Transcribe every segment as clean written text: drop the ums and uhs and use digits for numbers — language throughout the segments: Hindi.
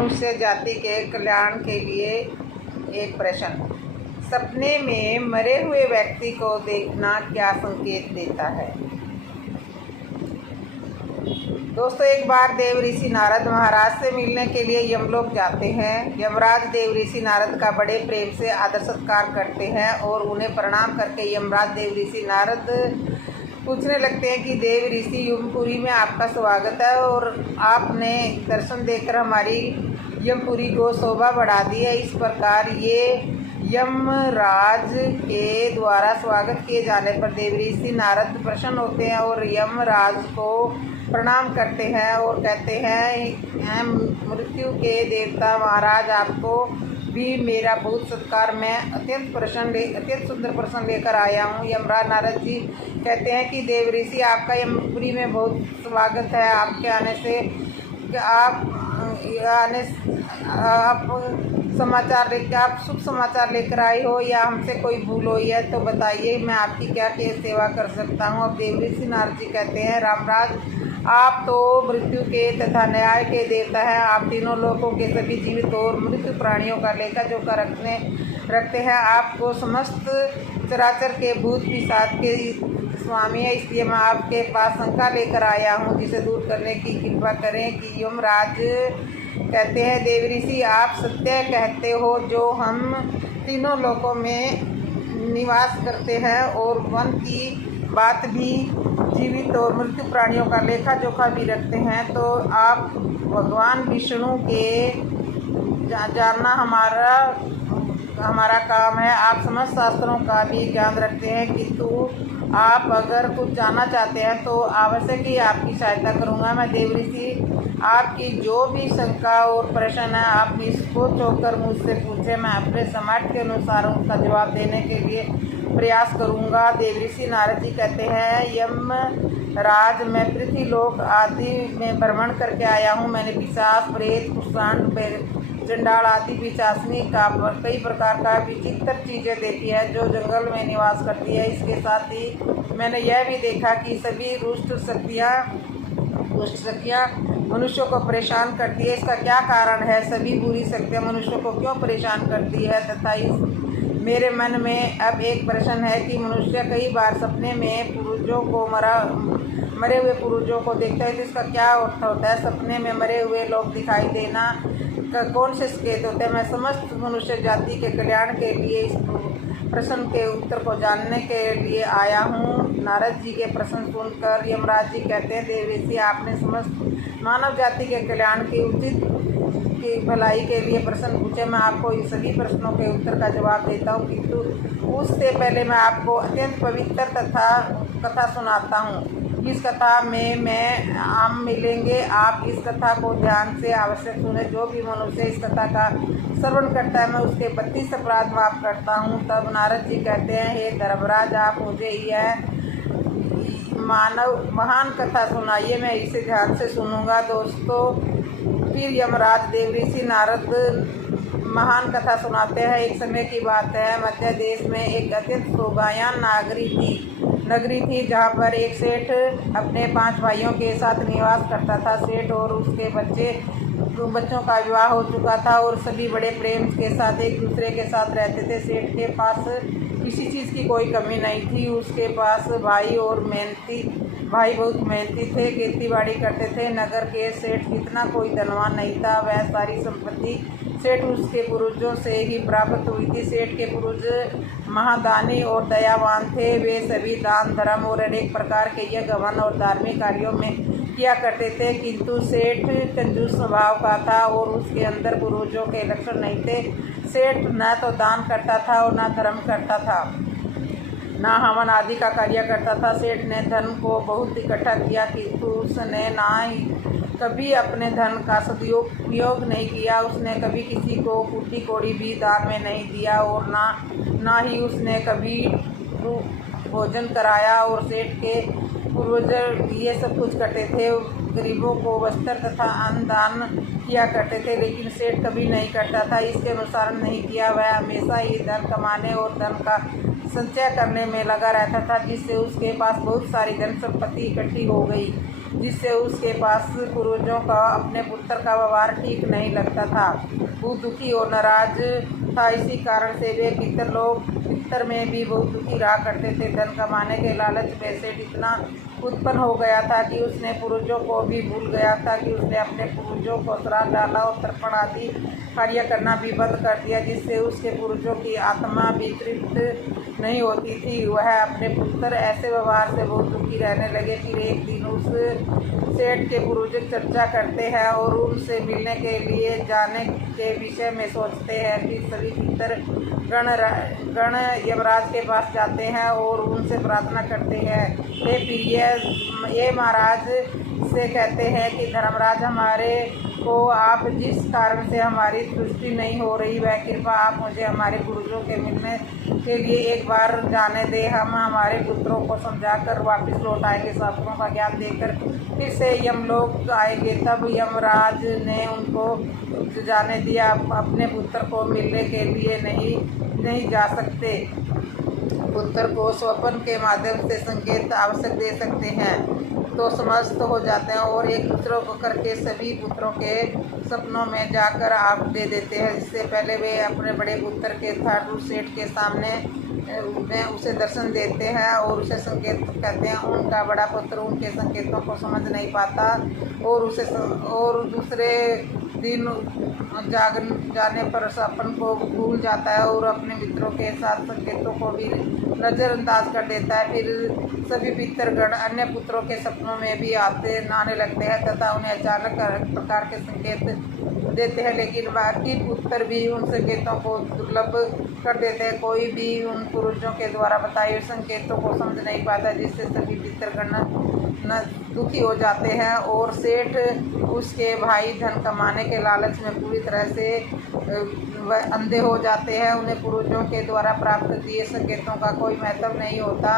मनुष्य जाति के कल्याण के लिए एक प्रश्न। सपने में मरे हुए व्यक्ति को देखना क्या संकेत देता है? दोस्तों, एक बार देव ऋषि नारद महाराज से मिलने के लिए यमलोक जाते हैं। यमराज देव ऋषि नारद का बड़े प्रेम से आदर सत्कार करते हैं और उन्हें प्रणाम करके यमराज देव ऋषि नारद पूछने लगते हैं कि देव ऋषि यमपुरी में आपका स्वागत है और आपने दर्शन देकर हमारी यमपुरी को शोभा बढ़ा दी है। इस प्रकार ये यमराज के द्वारा स्वागत किए जाने पर देव ऋषि नारद प्रसन्न होते हैं और यमराज को प्रणाम करते हैं और कहते हैं, मृत्यु के देवता महाराज, आपको भी मेरा बहुत सत्कार, मैं अत्यंत सुंदर प्रश्न लेकर आया हूँ। यमराज नारद जी कहते हैं कि देव ऋषि, आपका यमपुरी में बहुत स्वागत है। आपके आने से आप शुभ समाचार लेकर आए हो या हमसे कोई भूल हुई है तो बताइए, मैं आपकी क्या सेवा कर सकता हूँ। अब देव ऋषि नारद जी कहते हैं, रामराज, आप तो मृत्यु के तथा न्याय के देवता हैं। आप तीनों लोगों के सभी जीवित और मृत्यु प्राणियों का लेखा जोखा रखते हैं। आपको समस्त चराचर के भूत पिशाच के स्वामी है, इसलिए मैं आपके पास शंका लेकर आया हूँ, जिसे दूर करने की कृपा करें। कि यमराज कहते हैं, देव ऋषि, आप सत्य कहते हो, जो हम तीनों लोकों में निवास करते हैं और वन की बात भी, जीवित और मृत्यु प्राणियों का लेखा जोखा भी रखते हैं, तो आप भगवान विष्णु के जानना हमारा काम है। आप समस्त शास्त्रों का भी ज्ञान रखते हैं, किंतु आप अगर कुछ जानना चाहते हैं तो आवश्यक ही आपकी सहायता करूंगा। मैं देव ऋषि, आपकी जो भी शंका और प्रश्न है, आप इसको छोड़कर मुझसे पूछें, मैं अपने समाज के अनुसार उसका जवाब देने के लिए प्रयास करूंगा। देव ऋषि नारद जी कहते हैं, यमराज, मैं पृथ्वी लोक आदि में भ्रमण करके आया हूँ। मैंने पिशाच, प्रेत, कुष्मांड, चंडाल आदि पिशाचनी का कई प्रकार का विचित्र चीज़ें देखी है जो जंगल में निवास करती है। इसके साथ ही मैंने यह भी देखा कि सभी दुष्ट शक्तियाँ मनुष्यों को परेशान करती है। इसका क्या कारण है? सभी बुरी शक्तियाँ मनुष्यों को क्यों परेशान करती है? तथा मेरे मन में अब एक प्रश्न है कि मनुष्य कई बार सपने में मरे हुए पूर्वजों को देखता है, तो इसका क्या अर्थ होता है? सपने में मरे हुए लोग दिखाई देना का कौन से संकेत होते हैं? मैं समस्त मनुष्य जाति के कल्याण के लिए इस प्रश्न के उत्तर को जानने के लिए आया हूँ। नारद जी के प्रश्न सुनकर यमराज जी कहते हैं, देव ऋषि, आपने समस्त मानव जाति के कल्याण की उचित की भलाई के लिए प्रश्न पूछे। मैं आपको इन सभी प्रश्नों के उत्तर का जवाब देता हूँ, किंतु उससे पहले मैं आपको अत्यंत पवित्र कथा सुनाता हूँ। इस कथा में हम मिलेंगे। आप इस कथा को ध्यान से आवश्यक सुने। जो भी मनुष्य इस कथा का श्रवण करता है, मैं उसके 32 अपराध माफ करता हूँ। तब नारद जी कहते हैं, हे धर्मराज, आप मुझे यह महान कथा सुनाइए, मैं इसे ध्यान से सुनूंगा। दोस्तों, फिर यमराज देव ऋषि नारद महान कथा सुनाते हैं। एक समय की बात है, मध्य देश में एक अत्यंत शोभायमान नगरी थी जहाँ पर एक सेठ अपने 5 भाइयों के साथ निवास करता था। सेठ और उसके बच्चों का विवाह हो चुका था और सभी बड़े प्रेम के साथ एक दूसरे के साथ रहते थे। सेठ के पास किसी चीज़ की कोई कमी नहीं थी। उसके पास भाई बहुत मेहनती थे, खेती बाड़ी करते थे। नगर के सेठ जितना कोई धनवान नहीं था। वह सारी संपत्ति सेठ उसके पूर्वजों से ही प्राप्त हुई थी। सेठ के पूर्वज महादानी और दयावान थे। वे सभी दान धर्म और अनेक प्रकार के यज्ञ हवन और धार्मिक कार्यों में किया करते थे, किंतु सेठ कंजूस स्वभाव का था और उसके अंदर पूर्वजों के लक्षण नहीं थे। सेठ न तो दान करता था और न धर्म करता था, ना हवन आदि का कार्य करता था। सेठ ने धन को बहुत इकट्ठा किया, किंतु उसने ना ही कभी अपने धन का सदुपयोग नहीं किया। उसने कभी किसी को कुटी कोड़ी भी दान में नहीं दिया और ना ही उसने कभी भोजन कराया। और सेठ के पूर्वज ये सब कुछ करते थे। गरीबों को वस्त्र तथा अन्न दान किया करते थे, लेकिन सेठ कभी नहीं करता था। इसके अनुसार नहीं किया। वह हमेशा ही धन कमाने और धन का संचय करने में लगा रहता था, जिससे उसके पास बहुत सारी धन संपत्ति इकट्ठी हो गई। जिससे उसके पास पूर्वजों का अपने पुत्र का व्यवहार ठीक नहीं लगता था। वो दुखी और नाराज था। इसी कारण से वे पितर में भी बहुत दुखी रहा करते थे। धन कमाने के लालच में सेठ इतना उत्पन्न हो गया था कि उसने पूर्वजों को भी भूल गया था कि उसने अपने पूर्वजों को श्राद्ध डाला और तर्पण आदि कार्य करना भी बंद कर दिया, जिससे उसके पूर्वजों की आत्मा भी तृप्त नहीं होती थी। वह अपने पुत्र ऐसे व्यवहार से बहुत दुखी रहने लगे। फिर एक दिन उस सेठ के पूर्वज चर्चा करते हैं और उनसे मिलने के लिए जाने के विषय में सोचते हैं। फिर सभी पितर गण यमराज के पास जाते हैं और उनसे प्रार्थना करते हैं। हे ये महाराज से कहते हैं कि धर्मराज, हमारे को आप जिस कारण से हमारी तुष्टि नहीं हो रही, वह कृपा आप मुझे हमारे गुरुजों के मिलने के लिए एक बार जाने दें। हम हमारे पुत्रों को समझाकर वापस लौट आएंगे, शास्त्रों का ज्ञान देकर फिर से यमलोक आएंगे। तब यमराज ने उनको जाने दिया। अपने पुत्र को मिलने के लिए नहीं जा सकते। पुत्र को स्वप्न के माध्यम से संकेत आवश्यक दे सकते हैं तो समस्त हो जाते हैं और एक दूसरों को करके सभी पुत्रों के सपनों में जाकर आप दे देते हैं। इससे पहले वे अपने बड़े पुत्र के ठाकुर सेठ के सामने में उसे दर्शन देते हैं और उसे संकेत कहते हैं। उनका बड़ा पुत्र उनके संकेतों को समझ नहीं पाता और दूसरे दिन जाने पर सपन को भूल जाता है और अपने मित्रों के साथ संकेतों को भी नज़रअंदाज कर देता है। फिर सभी पितरगण अन्य पुत्रों के सपनों में भी आने लगते हैं तथा उन्हें अचानक प्रकार के संकेत देते हैं, लेकिन बाकी पुत्र भी उन संकेतों को दुर्लभ कर देते हैं। कोई भी उन पुरुषों के द्वारा बताए हुए संकेतों को समझ नहीं पाता, जिससे सभी पितरगण दुखी हो जाते हैं और सेठ उसके भाई धन कमाने के लालच में पूरी तरह से अंधे हो जाते हैं। उन्हें पूर्वजों के द्वारा प्राप्त किए संकेतों का कोई महत्व नहीं होता,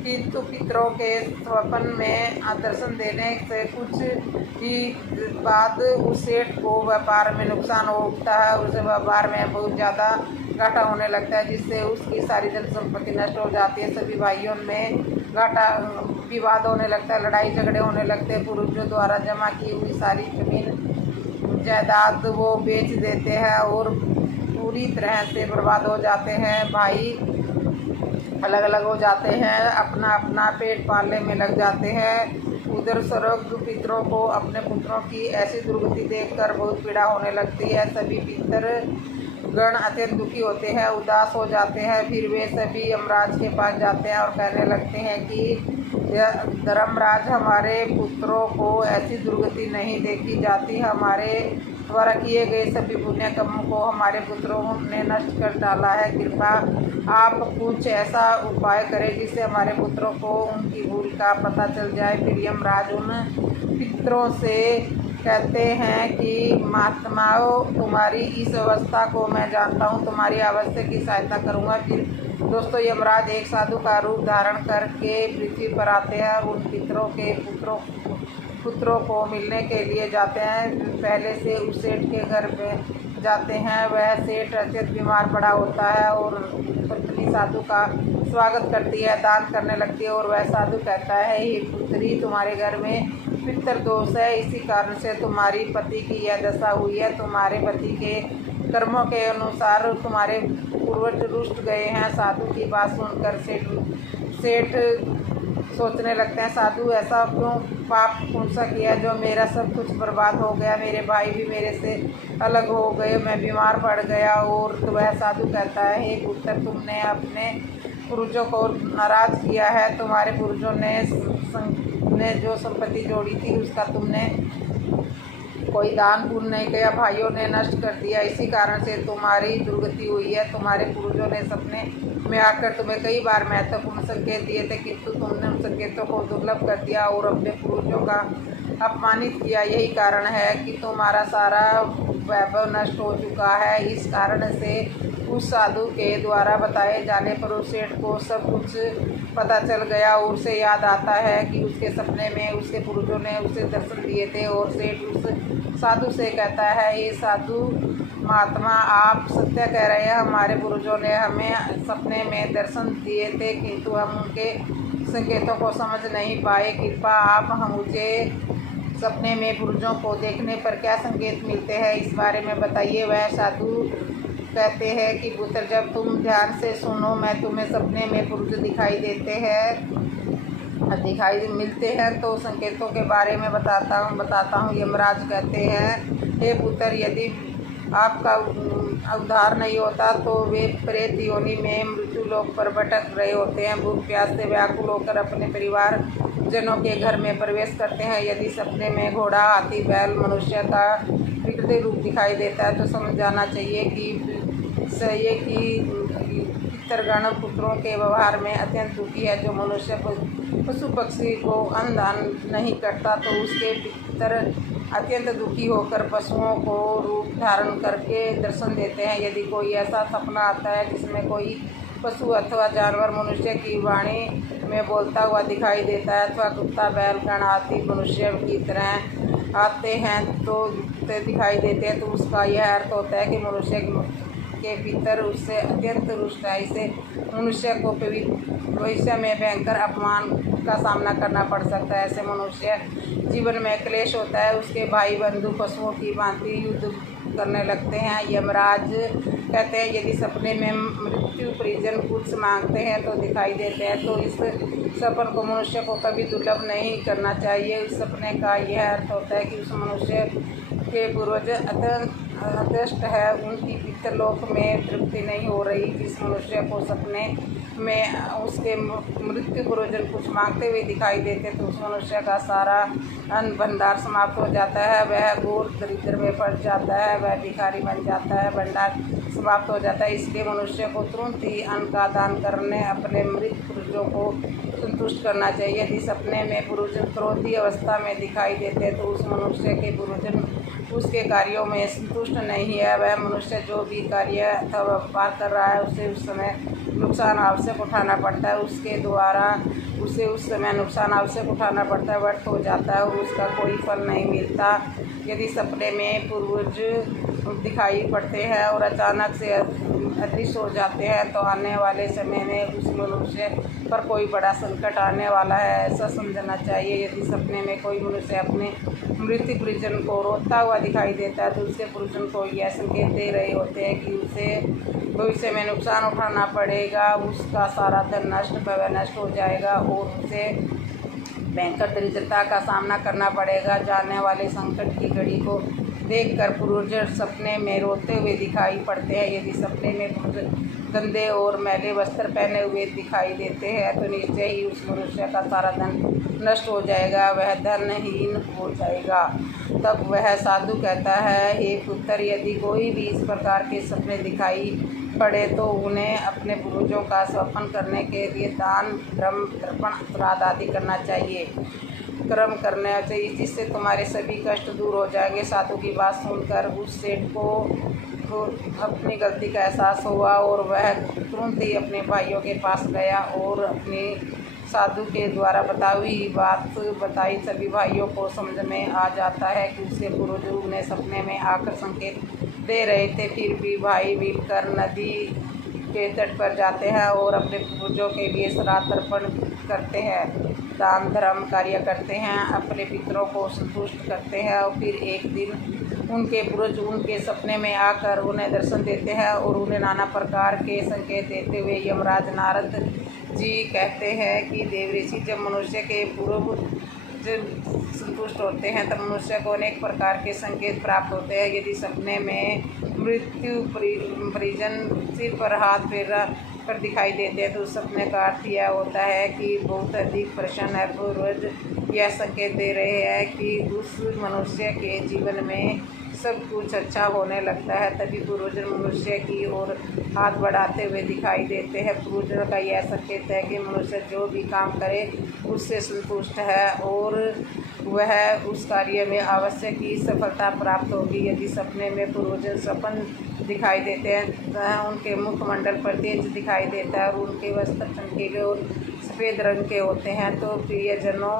किंतु पितरों के स्वप्न में दर्शन देने से कुछ ही बाद उस सेठ को व्यापार में नुकसान होता है। उसे व्यापार में बहुत ज़्यादा घाटा होने लगता है, जिससे उसकी सारी धन संपत्ति नष्ट हो जाती है। सभी भाइयों में घाटा विवाद होने लगता है, लड़ाई झगड़े होने लगते हैं। पूर्वजों द्वारा जमा की हुई सारी जमीन जायदाद वो बेच देते हैं और पूरी तरह से बर्बाद हो जाते हैं। भाई अलग अलग हो जाते हैं, अपना अपना पेट पालने में लग जाते हैं। उधर स्वर्ग पितरों को अपने पुत्रों की ऐसी दुर्गति देखकर बहुत पीड़ा होने लगती है। सभी पितर गण अत्यंत दुखी होते हैं, उदास हो जाते हैं। फिर वे सभी यमराज के पास जाते हैं और कहने लगते हैं कि धर्मराज, हमारे पुत्रों को ऐसी दुर्गति नहीं देखी जाती। हमारे द्वारा किए गए सभी पुण्य कर्मों को हमारे पुत्रों ने नष्ट कर डाला है। कृपा आप कुछ ऐसा उपाय करें जिससे हमारे पुत्रों को उनकी भूल का पता चल जाए। फिर यमराज उन पितरों से कहते हैं कि महात्माओं, तुम्हारी इस अवस्था को मैं जानता हूँ, तुम्हारी आवश्यक की सहायता करूँगा। फिर दोस्तों यमराज एक साधु का रूप धारण करके पृथ्वी पर आते हैं और उन पितरों के पुत्रों को मिलने के लिए जाते हैं। पहले से उस सेठ के घर पे जाते हैं। वह सेठ अत्यंत बीमार पड़ा होता है और पत्नी साधु का स्वागत करती है, दान करने लगती है और वह साधु कहता है, हे पुत्री, तुम्हारे घर में पितर दोष है, इसी कारण से तुम्हारी पति की यह दशा हुई है। तुम्हारे पति के कर्मों के अनुसार तुम्हारे पूर्वज रुष्ट गए हैं। साधु की बात सुनकर सेठ सोचने लगते हैं, साधु ऐसा क्यों पाप कौन सा किया जो मेरा सब कुछ बर्बाद हो गया, मेरे भाई भी मेरे से अलग हो गए, मैं बीमार पड़ गया। और तो वह साधु कहता है, हे पुत्र, तुमने अपने पुरुषों को नाराज किया है। तुम्हारे पुरुषों ने जो संपत्ति जोड़ी थी उसका तुमने कोई दान पुण्य नहीं किया, भाइयों ने नष्ट कर दिया, इसी कारण से तुम्हारी दुर्गति हुई है। तुम्हारे पूर्वजों ने सपने में आकर तुम्हें कई बार महत्वपूर्ण संकेत दिए थे, किंतु तुमने उन संकेतों को दुर्लभ कर दिया और अपने पूर्वजों का अपमानित किया। यही कारण है कि तुम्हारा सारा वैभव नष्ट हो चुका है। इस कारण से उस साधु के द्वारा बताए जाने पर उस सेठ को सब कुछ पता चल गया और उसे याद आता है कि उसके सपने में उसके पूर्वजों ने उसे दर्शन दिए थे। और सेठ उस साधु से कहता है, ये साधु महात्मा, आप सत्य कह रहे हैं, हमारे पूर्वजों ने हमें सपने में दर्शन दिए थे, किंतु हम उनके संकेतों को समझ नहीं पाए। कृपा आप मुझे सपने में पुरुषों को देखने पर क्या संकेत मिलते हैं, इस बारे में बताइए। वह साधु कहते हैं कि पुत्र, जब तुम ध्यान से सुनो, मैं तुम्हें सपने में पुरुष दिखाई मिलते हैं तो संकेतों के बारे में बताता हूँ। यमराज कहते हैं, हे पुत्र, यदि आपका उद्धार नहीं होता तो वे प्रेत योनि में मृत्यु लोक पर भटक रहे होते हैं। भूख प्यास से व्याकुल होकर अपने परिवार जनों के घर में प्रवेश करते हैं। यदि सपने में घोड़ा, हाथी, बैल, मनुष्य का विकृत रूप दिखाई देता है तो समझ जाना चाहिए कि पितरगण पुत्रों के व्यवहार में अत्यंत दुखी है। जो मनुष्य पशु पक्षी को अन्न नहीं करता तो उसके पितर अत्यंत दुखी होकर पशुओं को रूप धारण करके दर्शन देते हैं। यदि कोई ऐसा सपना आता है जिसमें कोई पशु अथवा जानवर मनुष्य की वाणी में बोलता हुआ दिखाई देता है अथवा कुत्ता, बैल, गण आदि मनुष्य की तरह आते हैं तो दिखाई देते हैं, तो उसका यह अर्थ होता है कि मनुष्य के पितर उससे अत्यंत रुष्ट है। इसे मनुष्य को भविष्य में भयंकर अपमान का सामना करना पड़ सकता है। ऐसे मनुष्य जीवन में क्लेश होता है। उसके भाई बंधु पशुओं की भांति युद्ध करने लगते हैं। यमराज कहते हैं, यदि सपने में मृत्यु परिजन कुछ मांगते हैं तो दिखाई देते हैं तो इस सपन को मनुष्य को कभी दुर्लभ नहीं करना चाहिए। इस सपने का यह अर्थ होता है कि उस मनुष्य के पूर्वज अदृष्ट है, उनकी पितरलोक में तृप्ति नहीं हो रही। जिस मनुष्य को सपने में उसके मृत्यु पूर्वजन कुछ मांगते हुए दिखाई देते तो उस मनुष्य का सारा अन्न भंडार समाप्त हो जाता है। वह घोर दरिद्र में पड़ जाता है, वह भिखारी बन जाता है, भंडार समाप्त हो जाता है। इसलिए मनुष्य को तुरंत ही अन्न का दान करने अपने मृत पुरुषों को संतुष्ट करना चाहिए। यदि सपने में पुरुष क्रोधी अवस्था में दिखाई देते तो उस मनुष्य के पूर्वजन उसके कार्यों में संतुष्ट नहीं है। वह मनुष्य जो भी कार्य अथवा व्यापार कर रहा है उसे उस समय नुकसान आवश्यक उठाना पड़ता है, उसे उस समय नुकसान आवश्यक उठाना पड़ता है, व्यर्थ हो जाता है और उसका कोई फल नहीं मिलता। यदि सपने में पूर्वज दिखाई पड़ते हैं और अचानक से अदृश्य हो जाते हैं तो आने वाले समय में उस मनुष्य पर कोई बड़ा संकट आने वाला है, ऐसा समझना चाहिए। यदि सपने में कोई मनुष्य अपने मृत्यु परिजन को रोता हुआ दिखाई देता है तो उसके परिजन को यह संकेत दे रहे होते हैं कि उसे भविष्य में नुकसान उठाना पड़ेगा, उसका सारा धन नष्ट हो जाएगा और उसे भयंकर दरिद्रता का सामना करना पड़ेगा। जाने वाले संकट की घड़ी को देखकर पूर्वज सपने में रोते हुए दिखाई पड़ते हैं। यदि सपने में गंदे और मैले वस्त्र पहने हुए दिखाई देते हैं तो निश्चय ही उस मनुष्य का सारा धन नष्ट हो जाएगा, वह धनहीन हो जाएगा। तब वह साधु कहता है, हे पुत्र, यदि कोई भी इस प्रकार के सपने दिखाई पड़े तो उन्हें अपने पूर्वजों का स्वपन करने के लिए दान, धर्म, तर्पण, श्राद्ध आदि करना चाहिए, कर्म करना चाहिए, जिससे तुम्हारे सभी कष्ट दूर हो जाएंगे। साधु की बात सुनकर उस सेठ को अपनी गलती का एहसास हुआ और वह तुरंत ही अपने भाइयों के पास गया और अपनी साधु के द्वारा बताई सभी भाइयों को समझ में आ जाता है कि उसके पूर्वज उन्हें सपने में आकर संकेत दे रहे थे। फिर भी भाई मिलकर नदी के तट पर जाते हैं और अपने पूर्वजों के लिए श्राद्ध तर्पण करते हैं, दान धर्म कार्य करते हैं, अपने पितरों को संतुष्ट करते हैं और फिर एक दिन उनके पूर्वज उनके सपने में आकर उन्हें दर्शन देते हैं और उन्हें नाना प्रकार के संकेत देते हुए यमराज नारद जी कहते हैं कि देवऋषि, जब मनुष्य के पूर्वज संतुष्ट होते हैं तब मनुष्य को अनेक प्रकार के संकेत प्राप्त होते हैं। यदि सपने में मृत्यु परिजन सिर पर हाथ फेरा पर दिखाई देते हैं तो उस सपने का अर्थ यह होता है कि बहुत अधिक प्रसन्न है। पूर्वज यह संकेत दे रहे हैं कि उस मनुष्य के जीवन में सब कुछ अच्छा होने लगता है। तभी पूर्वज मनुष्य की ओर हाथ बढ़ाते हुए दिखाई देते हैं। पूर्वजों का यह संकेत है कि मनुष्य जो भी काम करे उससे संतुष्ट है और वह उस कार्य में आवश्यक ही सफलता प्राप्त होगी। यदि सपने में पूर्वज सपन दिखाई देते हैं, उनके मुखमंडल पर तेज दिखाई देता है और उनके वस्त्र चमकीले और सफ़ेद रंग के होते हैं तो प्रियजनों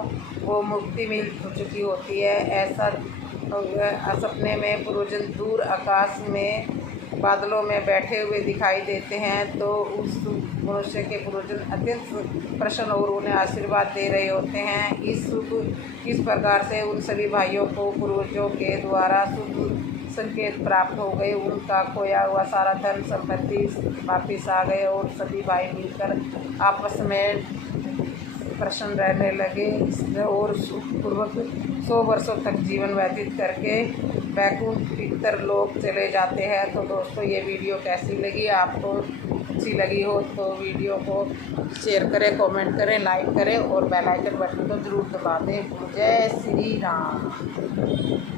को मुक्ति मिल चुकी होती है। ऐसा सपने में पूर्वजन दूर आकाश में बादलों में बैठे हुए दिखाई देते हैं, तो उस मनुष्य के पूर्वजन अत्यंत प्रसन्न और उन्हें आशीर्वाद दे रहे होते हैं। इस प्रकार से उन सभी भाइयों को पूर्वजों के द्वारा शुभ संकेत प्राप्त हो गए। उनका खोया हुआ सारा धन संपत्ति वापिस आ गए और सभी भाई मिलकर आपस में प्रसन्न रहने लगे और सुखपूर्वक 100 वर्षों तक जीवन व्यतीत करके बैकुंठ पितर लोग चले जाते हैं। तो दोस्तों, ये वीडियो कैसी लगी? आपको अच्छी लगी हो तो वीडियो को शेयर करें, कमेंट करें, लाइक करें और बेल आइकन बटन को ज़रूर दबा दें। जय श्री राम।